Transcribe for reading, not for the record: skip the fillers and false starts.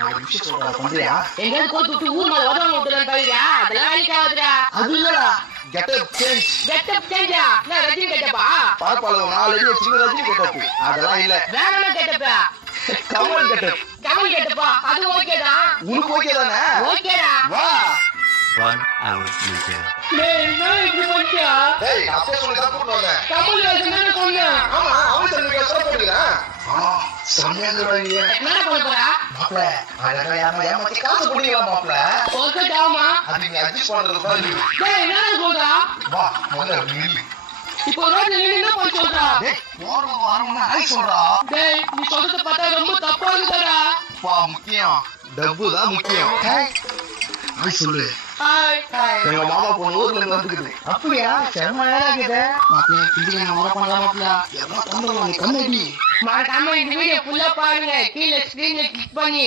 நான் ஒரு விஷயம் சொல்றேன் பண்றியா? எங்கேயாவது கோத்து ஊர் மேல உதவ விட்டுதான் தவிரியா அதெல்லாம் வேலைக்கு ஆகுதுடா. அது இல்லடா கெட்டப் சேஞ்ச். கெட்டப் சேஞ்சா? நான் ரஜினி கெட்டப்பா? பாப்பால 4 அடி சின்ன ரஜினி கெட்டப். அதெல்லாம் இல்ல. வேற என்ன கெட்டப்பா? கமல் கெட்டப். கமல் கெட்டப்பா? அது ஓகேடா. உனக்கு ஓகே தானே? ஓகேடா. வா. 1 hour later. டேய் நான் இப்படி பண்ணியா? டேய் அப்பே சொல்லி தான் கூட்டி வந்தேன். கமல் வேஷம் தானே சொன்னேன். ஆமா அவன் சொல்லுங்க சொல்ல போறீங்களா? சமையல்டா நீ. என்ன பண்ண போறா? மாப்ள அழகா ஏமாத்தி காசு குடிக்கலாம் மாப்ள. ஓகே டாமா. அது நீ அட்ஜஸ்ட் பண்றது பாரு. டேய் என்ன சொல்றா? வா முதல்ல நில்லு. இப்போ ரோட்ல நின்னு என்ன பண்ண சொல்றா? டேய் வாரம்னா ஹாய் சொல்றா. டேய் நீ சொல்றத பார்த்தா ரொம்ப தப்பா இருக்குடா. பா முக்கியம் டப்பு தான் முக்கியம். ஹாய் சொல்லு. Hi hi. எங்க மாமா பொண்ணு ஊர்ல இருந்து வந்துக்குது. அப்படியா? செம்மையா இருக்குது. மாப்ள இதுல நான் வர பண்ணலாம் மாப்ள. எல்லாம் தந்துடலாம் நீ கண்ணடி. மறக்காம இந்த வீடியோ ஃபுல்லா பாருங்க. கீழ ஸ்கிரீன்ல கிளிக் பண்ணி